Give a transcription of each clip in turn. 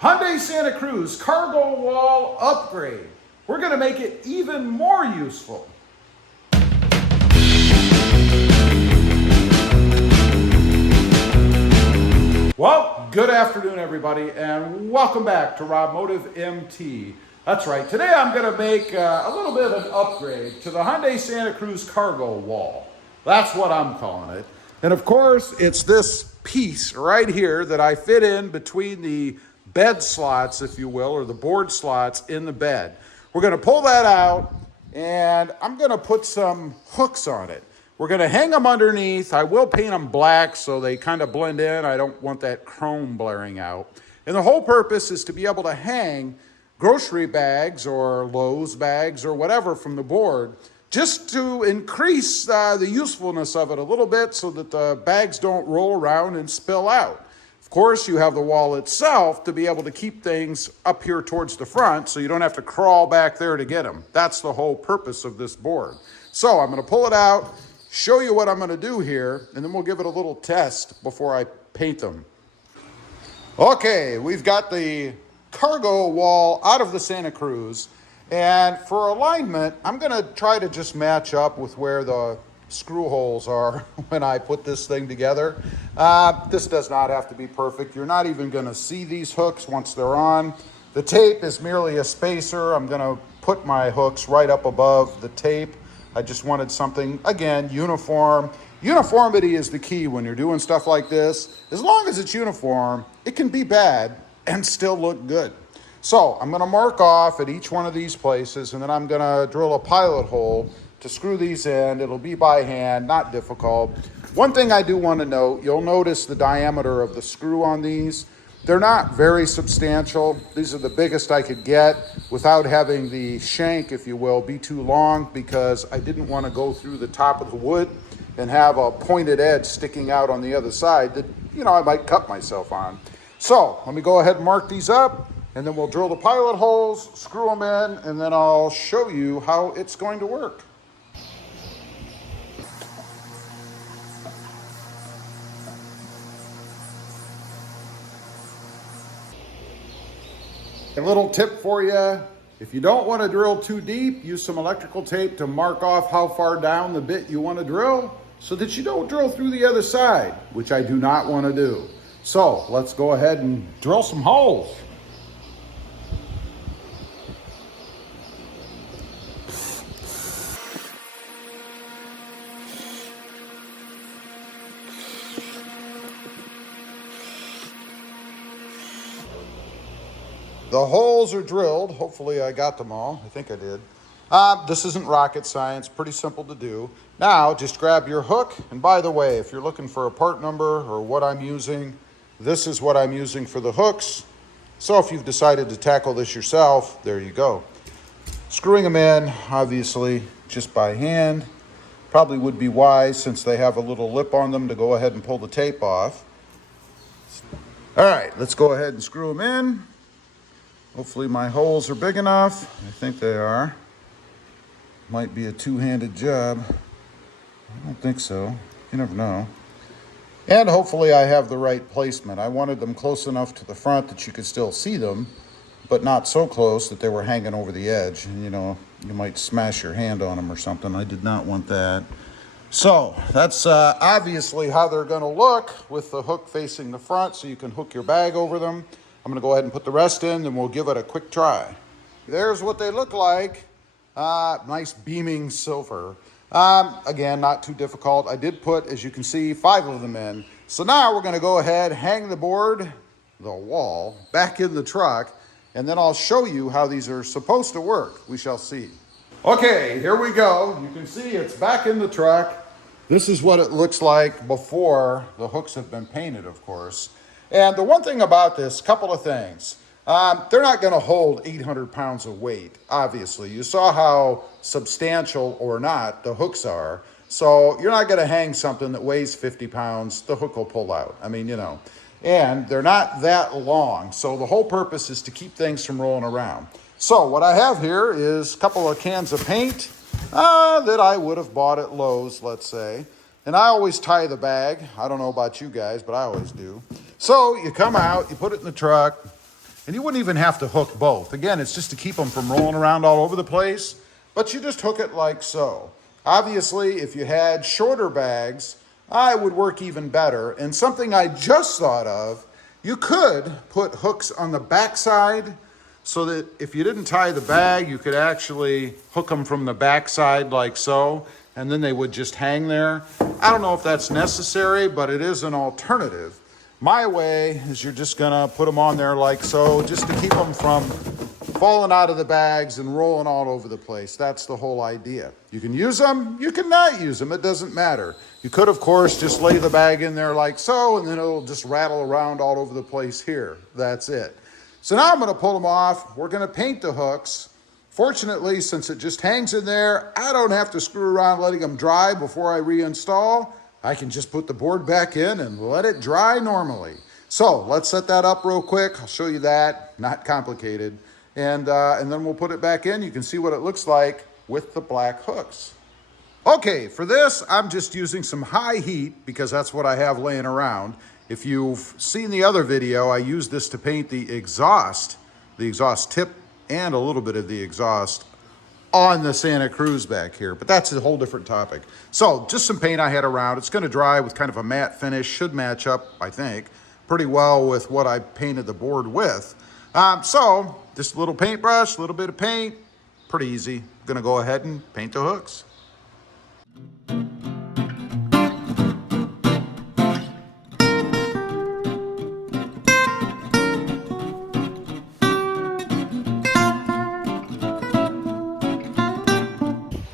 Hyundai Santa Cruz cargo wall upgrade. We're going to make it even more useful. Well, good afternoon everybody and welcome back to Robmotive MT. That's right, today I'm going to make a little bit of an upgrade to the Hyundai Santa Cruz cargo wall. That's what I'm calling it. And of course, it's this piece right here that I fit in between the bed slots, if you will, or the board slots in the bed. We're going to pull that out and I'm going to put some hooks on it. We're going to hang them underneath. I will paint them black so they kind of blend in. I don't want that chrome blaring out. And the whole purpose is to be able to hang grocery bags or Lowe's bags or whatever from the board, just to increase the usefulness of it a little bit so that the bags don't roll around and spill out. Of course, you have the wall itself to be able to keep things up here towards the front so you don't have to crawl back there to get them. That's the whole purpose of this board. So I'm going to pull it out, show you what I'm going to do here, and then we'll give it a little test before I paint them. Okay, we've got the cargo wall out of the Santa Cruz, and for alignment, I'm going to try to just match up with where the screw holes are when I put this thing together. This does not have to be perfect. You're not even going to see these hooks once they're on. The tape is merely a spacer. I'm going to put my hooks right up above the tape. I just wanted something, again, uniform. Uniformity is the key when you're doing stuff like this. As long as it's uniform, it can be bad and still look good. So I'm going to mark off at each one of these places, and then I'm going to drill a pilot hole to screw these in. It'll be by hand, not difficult. One thing I do want to note, you'll notice the diameter of the screw on these. They're not very substantial. These are the biggest I could get without having the shank, if you will, be too long, because I didn't want to go through the top of the wood and have a pointed edge sticking out on the other side that, you know, I might cut myself on. So let me go ahead and mark these up, and then we'll drill the pilot holes, screw them in, and then I'll show you how it's going to work. A little tip for you, if you don't want to drill too deep, use some electrical tape to mark off how far down the bit you want to drill so that you don't drill through the other side, which I do not want to do. So let's go ahead and drill some holes. The holes are drilled. Hopefully I got them all. I think I did. This isn't rocket science, pretty simple to do. Now just grab your hook, and by the way, if you're looking for a part number or what I'm using, this is what I'm using for the hooks. So if you've decided to tackle this yourself, there you go. Screwing them in, obviously, just by hand. Probably would be wise, since they have a little lip on them, to go ahead and pull the tape off. All right, let's go ahead and screw them in. Hopefully my holes are big enough. I think they are. Might be a two-handed job. I don't think so. You never know. And hopefully I have the right placement. I wanted them close enough to the front that you could still see them, but not so close that they were hanging over the edge. And, you know, you might smash your hand on them or something. I did not want that. So that's obviously how they're going to look with the hook facing the front, so you can hook your bag over them. I'm going to go ahead and put the rest in, and we'll give it a quick try. There's what they look like. Nice beaming silver. Again, not too difficult. I did put, as you can see, 5 of them in. So now we're going to go ahead, hang the board, the wall, back in the truck, and then I'll show you how these are supposed to work. We shall see. Okay, here we go. You can see it's back in the truck. This is what it looks like before the hooks have been painted, of course. And the one thing about this, couple of things. They're not going to hold 800 pounds of weight, obviously. You saw how substantial or not the hooks are. So you're not going to hang something that weighs 50 pounds. The hook will pull out. I mean, you know. And they're not that long. So the whole purpose is to keep things from rolling around. So what I have here is a couple of cans of paint that I would have bought at Lowe's, let's say. And I always tie the bag. I don't know about you guys, but I always do. So you come out, you put it in the truck, And you wouldn't even have to hook both. Again, it's just to keep them from rolling around all over the place, but you just hook it like so. Obviously, if you had shorter bags, it would work even better. And something I just thought of, you could put hooks on the backside so that if you didn't tie the bag, you could actually hook them from the backside like so, and then they would just hang there. I don't know if that's necessary, but it is an alternative. My way is you're just gonna put them on there like so, just to keep them from falling out of the bags and rolling all over the place. That's the whole idea. You can use them, you can not use them, it doesn't matter. You could, of course, just lay the bag in there like so, and then it'll just rattle around all over the place here. That's it. So now I'm gonna pull them off. We're gonna paint the hooks. Fortunately, since it just hangs in there, I don't have to screw around letting them dry before I reinstall. I can just put the board back in and let it dry normally. So let's set that up real quick. I'll show you that, not complicated. And then we'll put it back in. You can see what it looks like with the black hooks. Okay, for this, I'm just using some high heat because that's what I have laying around. If you've seen the other video, I used this to paint the exhaust tip and a little bit of the exhaust on the Santa Cruz back here, but that's a whole different topic. So just some paint I had around. It's gonna dry with kind of a matte finish, should match up, I think, pretty well with what I painted the board with. So just a little paintbrush, a little bit of paint, pretty easy. I'm gonna go ahead and paint the hooks.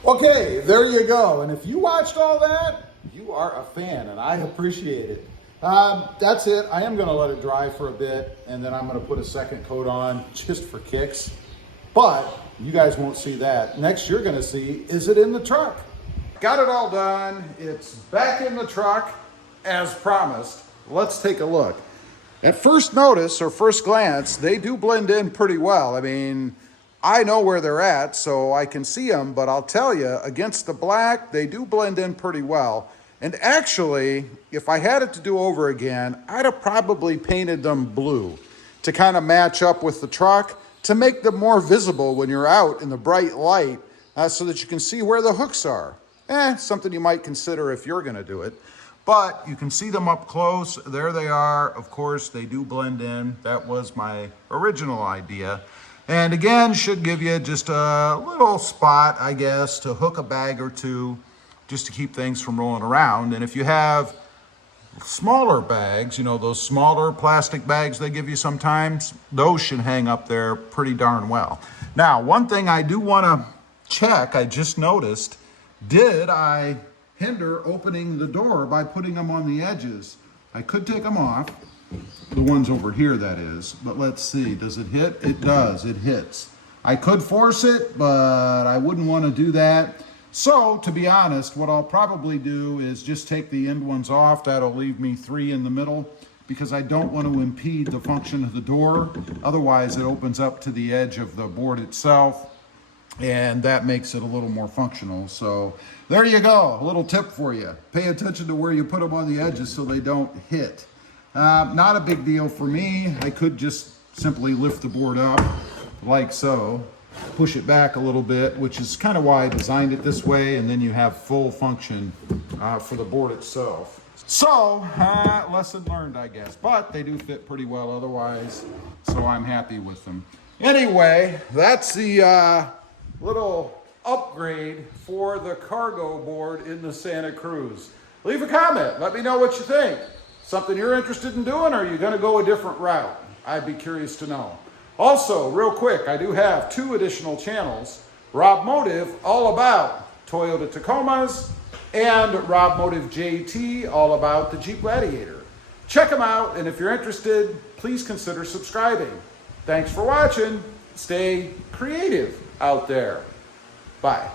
Okay, there you go. And if you watched all that, you are a fan, and I appreciate it. That's it. I am going to let it dry for a bit, and then I'm going to put a second coat on just for kicks. But you guys won't see that. Next, you're going to see, is it in the truck? Got it all done. It's back in the truck as promised. Let's take a look. At first notice, or first glance, they do blend in pretty well. I mean, I know where they're at, so I can see them, but I'll tell you, against the black, they do blend in pretty well. And actually, if I had it to do over again, I'd have probably painted them blue to kind of match up with the truck, to make them more visible when you're out in the bright light, so that you can see where the hooks are. Something you might consider if you're gonna do it. But you can see them up close. There they are. Of course, they do blend in. That was my original idea. And again, should give you just a little spot, I guess, to hook a bag or two, just to keep things from rolling around. And if you have smaller bags, you know, those smaller plastic bags they give you sometimes, those should hang up there pretty darn well. Now, one thing I do want to check, I just noticed, did I hinder opening the door by putting them on the edges? I could take them off. The ones over here, that is. But let's see, does it hit? It does, it hits. I could force it, but I wouldn't want to do that. So, to be honest, what I'll probably do is just take the end ones off. That'll leave me 3 in the middle, because I don't want to impede the function of the door. Otherwise, it opens up to the edge of the board itself, and that makes it a little more functional. So, there you go, a little tip for you. Pay attention to where you put them on the edges so they don't hit. Not a big deal for me. I could just simply lift the board up like so, push it back a little bit, which is kind of why I designed it this way, and then you have full function for the board itself. So, lesson learned, I guess, but they do fit pretty well otherwise, so I'm happy with them. Anyway, that's the little upgrade for the cargo board in the Santa Cruz. Leave a comment, let me know what you think. Something you're interested in doing, or are you gonna go a different route? I'd be curious to know. Also, real quick, I do have 2 additional channels. Rob Motive, all about Toyota Tacomas, and Rob Motive JT, all about the Jeep Gladiator. Check them out, and if you're interested, please consider subscribing. Thanks for watching. Stay creative out there. Bye.